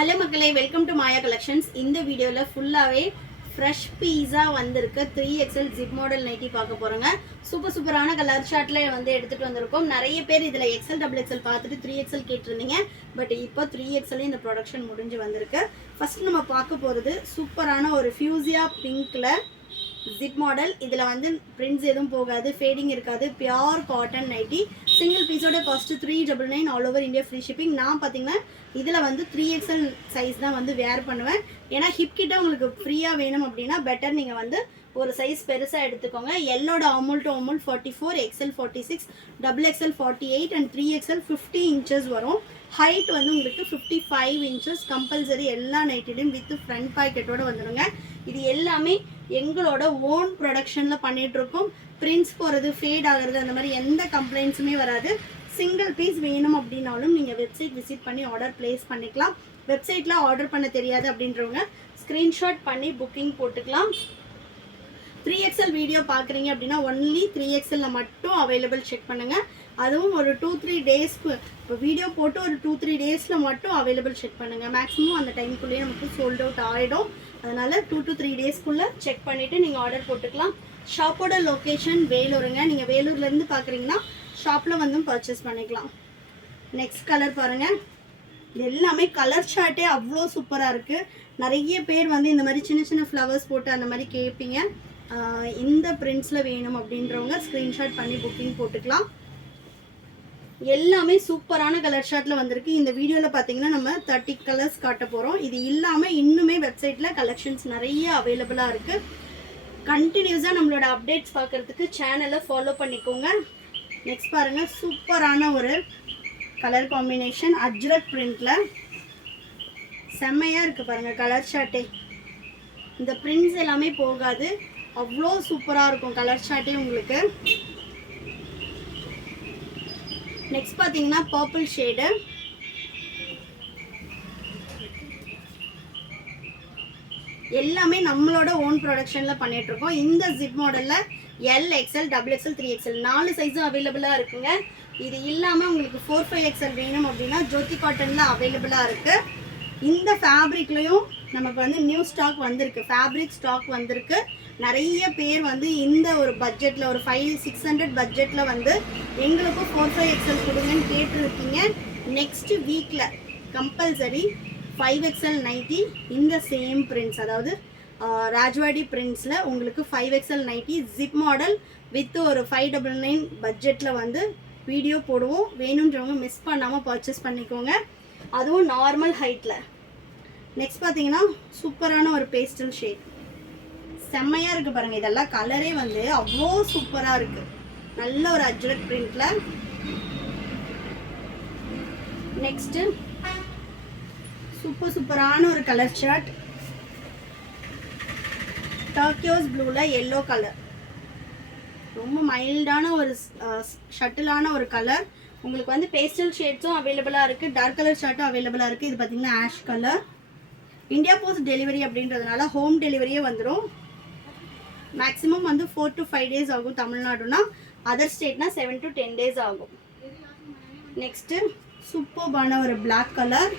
Hello மக்களே, welcome to Maya collections. இந்த வீடியோவில் ஃபுல்லாகவே ஃப்ரெஷ் பீஸாக வந்திருக்கு 3XL ஜிப் மாடல் நைட்டி பார்க்க போகிறோங்க. சூப்பரான கலர் ஷார்ட்டில் எடுத்துகிட்டு வந்திருக்கோம். நிறைய பேர் இதில் XL XXL பார்த்துட்டு 3XL கேட்டிருந்தீங்க. பட் இப்போ 3XL இந்த ப்ரொடக்ஷன் முடிஞ்சு வந்திருக்கு. ஃபஸ்ட் நம்ம பார்க்க போகிறது சூப்பரான ஒரு ஃபியூசியா பிங்க்கில் ஜிப் மாடல். இதில் பிரிண்ட்ஸ் எதுவும் போகாது, ஃபேடிங் இருக்காது, பியோர் காட்டன் நைட்டி. சிங்கிள் பீஸோட cost 399 all over India free shipping. நான் பார்த்தீங்கன்னா இதில் 3XL சைஸ் தான் வேர் பண்ணுவேன். ஏன்னா ஹிப் கிட்ட உங்களுக்கு ஃப்ரீயாக வேணும் அப்படின்னா பெட்டர் நீங்கள் ஒரு சைஸ் பெருசாக எடுத்துக்கோங்க. எல்லோட அமௌல் டு அமௌல் 44, XL 46, XXL 48 and 3XL 50 inches வரும். ஹைட் உங்களுக்கு 55 இன்ச்சஸ் கம்பல்சரி எல்லா நைட்டிலையும் வித் ஃப்ரண்ட் பாக்கெட்டோடு வந்துடுங்க. இது எல்லாமே எங்களோட ஓன் ப்ரொடக்ஷனில் பண்ணிகிட்ருக்கோம். பிரிண்ட்ஸ் போகிறது, ஃபேட் ஆகிறது, அந்த மாதிரி எந்த கம்ப்ளைண்ட்ஸுமே வராது. சிங்கிள் பீஸ் வேணும் அப்படின்னாலும் நீங்கள் வெப்சைட் விசிட் பண்ணி ஆர்டர் ப்ளேஸ் பண்ணிக்கலாம். வெப்சைட்டில் ஆர்டர் பண்ண தெரியாது அப்படின்றவங்க ஸ்க்ரீன்ஷாட் பண்ணி புக்கிங் போட்டுக்கலாம். 3XL வீடியோ பார்க்குறீங்க அப்படின்னா ஒன்லி 3XLல மட்டும் அவைலபிள் செக் பண்ணுங்கள். அதுவும் ஒரு 2-3 டேஸ்க்கு இப்போ வீடியோ போட்டு ஒரு 2-3 டேஸில் மட்டும் அவைலபிள் செக் பண்ணுங்கள். மேக்ஸிமம் அந்த டைமுக்குள்ளேயே நமக்கு சோல்ட் அவுட் ஆகிடும். அதனால் 2 to 3 டேஸ்க்குள்ளே செக் பண்ணிவிட்டு நீங்கள் ஆர்டர் போட்டுக்கலாம். ஷாப்போட லொக்கேஷன் வேலூருங்க. நீங்கள் வேலூர்லேருந்து பார்க்குறீங்கன்னா ஷாப்பில் பர்ச்சேஸ் பண்ணிக்கலாம். நெக்ஸ்ட் கலர் பாருங்கள். இது எல்லாமே கலர் ஷார்ட்டே அவ்வளோ சூப்பராக இருக்குது. நிறைய பேர் இந்த மாதிரி சின்ன ஃப்ளவர்ஸ் போட்டு அந்த மாதிரி கேட்பீங்க. இந்த பிரிண்ட்ஸில் வேணும் அப்படின்றவங்க ஸ்க்ரீன்ஷாட் பண்ணி புக்கிங் போட்டுக்கலாம். எல்லாமே சூப்பரான கலர் ஷார்ட்டில் வந்திருக்கு. இந்த வீடியோவில் பார்த்தீங்கன்னா நம்ம 30 கலர்ஸ் காட்ட போகிறோம். இது இல்லாமல் இன்னுமே வெப்சைட்டில் கலெக்ஷன்ஸ் நிறைய அவைலபிளாக இருக்குது. கண்டினியூஸாக நம்மளோட அப்டேட்ஸ் பார்க்குறதுக்கு சேனலை ஃபாலோ பண்ணிக்கோங்க. நெக்ஸ்ட் பாருங்கள், சூப்பரான ஒரு கலர் காம்பினேஷன் அஜ்ரக் பிரிண்டில் செம்மையாக இருக்குது பாருங்கள். கலர் ஷார்ட்டே இந்த பிரிண்ட்ஸ் எல்லாமே போகாது, அவ்வளோ சூப்பராக இருக்கும் கலர் ஷார்ட்டே உங்களுக்கு. நெக்ஸ்ட் பார்த்தீங்கன்னா பர்பிள் ஷேடு. எல்லாமே நம்மளோட ஓன் ப்ரொடக்ஷனில் பண்ணிகிட்ருக்கோம். இந்த ஜிப் மாடலில் L, XL, XXL, 3XL 4 சைஸும் அவைலபிளாக இருக்குங்க. இது இல்லாமல் உங்களுக்கு 4-5XL வேணும் அப்படின்னா ஜோதி காட்டனில் அவைலபிளாக இருக்குது. இந்த ஃபேப்ரிக்லேயும் நமக்கு நியூ ஸ்டாக் வந்திருக்கு, ஃபேப்ரிக் ஸ்டாக் வந்திருக்கு. நிறைய பேர் இந்த ஒரு பட்ஜெட்டில் ஒரு 500-600 பட்ஜெட்டில் எங்களுக்கும் 4-5XL கொடுங்கன்னு கேட்டுருக்கீங்க. நெக்ஸ்ட் வீக்கில் கம்பல்சரி 5XL நைட்டி இந்த சேம் பிரிண்ட்ஸ், அதாவது ராஜ்வாடி பிரிண்ட்ஸில் உங்களுக்கு 5XL nightie zip model with ஒரு 599 பட்ஜெட்டில் வீடியோ போடுவோம். வேணுன்றவங்க மிஸ் பண்ணாமல் பர்ச்சேஸ் பண்ணிக்கோங்க. அதுவும் நார்மல் ஹைட்டில். நெக்ஸ்ட் பார்த்தீங்கன்னா சூப்பரான ஒரு பேஸ்டல் ஷேட் செம்மையாக இருக்குது பாருங்கள். இதெல்லாம் கலரே அவ்வளோ சூப்பராக இருக்குது. நல்ல ஒரு அஜ்ரக் பிரிண்டில். நெக்ஸ்ட்டு சூப்பரான ஒரு கலர் ஷார்ட் டர்க்கியோஸ் ப்ளூவில் எல்லோ கலர். ரொம்ப மைல்டான ஒரு ஷட்டிலான ஒரு கலர். உங்களுக்கு பேஸ்டல் ஷேட்ஸும் அவைலபிளாக இருக்குது, டார்க் கலர் ஷார்ட்டும் அவைலபிளாக இருக்குது. இது பார்த்திங்கன்னா ash colour. India post delivery அப்படின்றதுனால ஹோம் டெலிவரியே வந்துடும். மேக்ஸிமம் 4 to 5 டேஸ் ஆகும். தமிழ்நாடுனா, அதர் ஸ்டேட்னா 7 to 10 டேஸ் ஆகும். நெக்ஸ்ட்டு சூப்பர்பான ஒரு பிளாக் கலர்.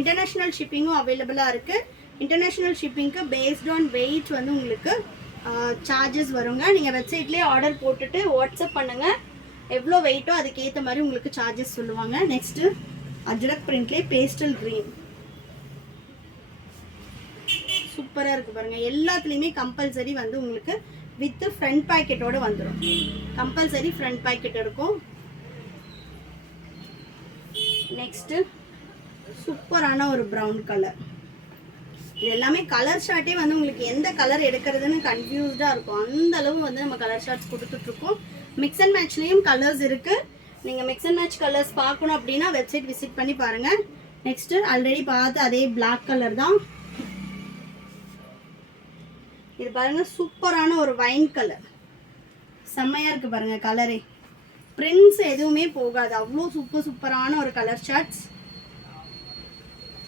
இன்டர்நேஷ்னல் ஷிப்பிங்கும் அவைலபிளாக இருக்குது. இன்டர்நேஷ்னல் ஷிப்பிங்க்கு பேஸ்ட் ஆன் வெயிட் உங்களுக்கு சார்ஜஸ் வருங்க. நீங்கள் வெப்சைட்லேயே ஆர்டர் போட்டுட்டு வாட்ஸ்அப் பண்ணுங்கள், எவ்வளோ வெயிட்டோ அதுக்கேற்ற மாதிரி உங்களுக்கு சார்ஜஸ் சொல்லுவாங்க. நெக்ஸ்ட்டு அஜ்ரக் பிரிண்ட்லேயே பேஸ்டல் க்ரீன் சூப்பராக இருக்குது பாருங்கள். எல்லாத்துலேயுமே கம்பல்சரி உங்களுக்கு வித் ஃப்ரண்ட் பாக்கெட்டோடு வந்துடும். கம்பல்சரி ஃப்ரண்ட் பாக்கெட் இருக்கும். நெக்ஸ்ட்டு சூப்பரான ஒரு ப்ரௌன் கலர். இது எல்லாமே கலர் ஷார்ட்டே உங்களுக்கு எந்த கலர் எடுக்கிறதுன்னு கன்ஃபியூஸ்டாக இருக்கும். அந்த அளவு நம்ம கலர் ஷார்ட்ஸ் கொடுத்துட்ருக்கோம். மிக்ஸ் அண்ட் மேட்ச்லேயும் கலர்ஸ் இருக்குது. நீங்கள் மிக்ஸ் அண்ட் மேட்ச் கலர்ஸ் பார்க்கணும் அப்படின்னா வெப்சைட் விசிட் பண்ணி பாருங்கள். நெக்ஸ்ட்டு ஆல்ரெடி பார்த்து அதே பிளாக் கலர் தான். இது பாருங்கள், சூப்பரான ஒரு வைன் கலர் செம்மையாக இருக்குது பாருங்கள். கலரே பிரிண்ட்ஸ் எதுவுமே போகாது, அவ்வளோ சூப்பரான ஒரு கலர் ஷார்ட்ஸ்.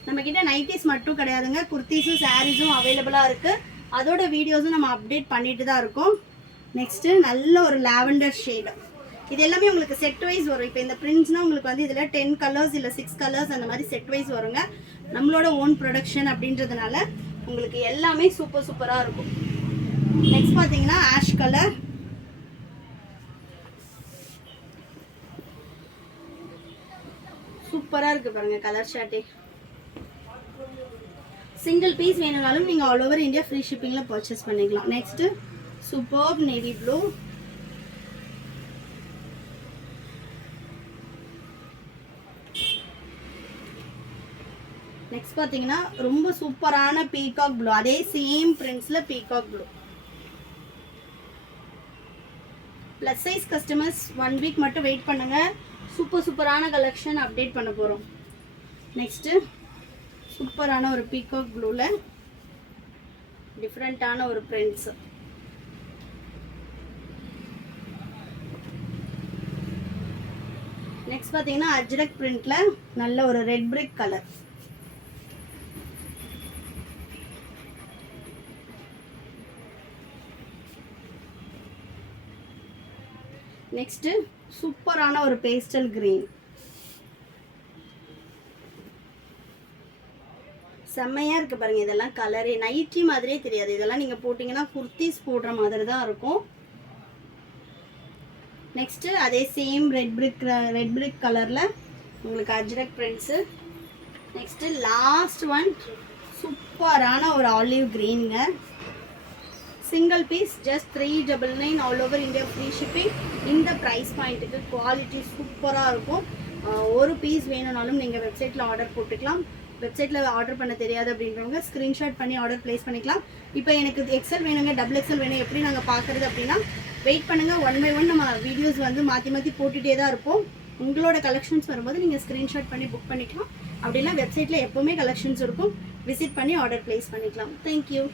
நம்மக்கிட்ட நைட்டிஸ் மட்டும் கிடையாதுங்க, குர்த்திஸும் சாரீஸும் அவைலபிளாக இருக்குது. அதோட வீடியோஸும் நம்ம அப்டேட் பண்ணிட்டு தான் இருக்கோம். நெக்ஸ்ட்டு நல்ல ஒரு லாவெண்டர் ஷேடு. இது எல்லாமே உங்களுக்கு செட் வைஸ் வரும். இப்போ இந்த பிரிண்ட்ஸ்னால் உங்களுக்கு இதில் 10 கலர்ஸ் இல்லை 6 கலர்ஸ் அந்த மாதிரி செட் வைஸ் வருங்க. நம்மளோட ஓன் ப்ரொடக்ஷன் அப்படின்றதுனால உங்களுக்கு எல்லாமே சூப்பராக இருக்கும். நெக்ஸ்ட் பார்த்தீங்கன்னா ஆஷ் கலர், சூப்பராக இருக்குது பாருங்கள் கலர் ஷர்ட்டே. சிங்கிள் பீஸ் வேணும்னாலும் நீங்கள் ஆல் ஓவர் இந்தியா ஃப்ரீ ஷிப்பிங்கில் பர்ச்சேஸ் பண்ணிக்கலாம். Next super navy blue, next பார்த்தீங்கன்னா ரொம்ப சூப்பரான பீகாக் ப்ளூ, அதே சேம் பிரிண்ட்ஸில் peacock blue. Plus size customers 1 week மட்டும் வெயிட் பண்ணுங்கள், சூப்பரான கலெக்ஷன் அப்டேட் பண்ண போகிறோம். நெக்ஸ்ட்டு சூப்பரான ஒரு பீகாக் ப்ளூவில் டிஃப்ரெண்ட்டான ஒரு பிரிண்ட்ஸ். நெக்ஸ்ட் பார்த்தீங்கன்னா அஜ்ரக் பிரிண்ட்டில் நல்ல ஒரு ரெட் பிரிக் கலர். நெக்ஸ்ட்டு சூப்பரான ஒரு பேஸ்டல் கிரீன், செம்மையாக இருக்குது பாருங்கள். இதெல்லாம் கலரே நைட்டி மாதிரியே தெரியாது, இதெல்லாம் நீங்கள் போட்டிங்கன்னா குர்த்திஸ் போடுற மாதிரி தான் இருக்கும். நெக்ஸ்ட்டு அதே சேம் ரெட் பிரிக் கலரில் உங்களுக்கு Ajrak prints. Next last one சூப்பரான ஒரு ஆலிவ் க்ரீனுங்க. Single piece just 399 all over India free shipping. இந்த ப்ரைஸ் பாயிண்ட்டுக்கு குவாலிட்டி சூப்பராக இருக்கும். ஒரு பீஸ் வேணும்னாலும் நீங்கள் வெப்சைட்டில் ஆர்டர் போட்டுக்கலாம். வெப்சைட்டில் ஆர்டர் பண்ண தெரியாது அப்படின்றவங்க ஸ்க்ரீன்ஷாட் பண்ணி ஆர்டர் ப்ளேஸ் பண்ணிக்கலாம். இப்போ எனக்கு எக்ஸல் வேணுங்க, டபுள் எக்ஸல் வேணும், எப்படி நாங்கள் பார்க்குறது அப்படின்னா வெயிட் பண்ணுங்கள். 1 by 1 நம்ம வீடியோஸ் வந்து மாற்றி போட்டுகிட்டே தான் இருப்போம். உங்களோட கலெக்ஷன்ஸ் வரும்போது நீங்கள் ஸ்க்ரீன்ஷாட் பண்ணி புக் பண்ணிக்கலாம். அப்படின்னா வெப்சைட்டில் எப்போவுமே கலெக்ஷன்ஸ் இருக்கும், விசிட் பண்ணி ஆர்டர் ப்ளேஸ் பண்ணிக்கலாம். தேங்க்யூ.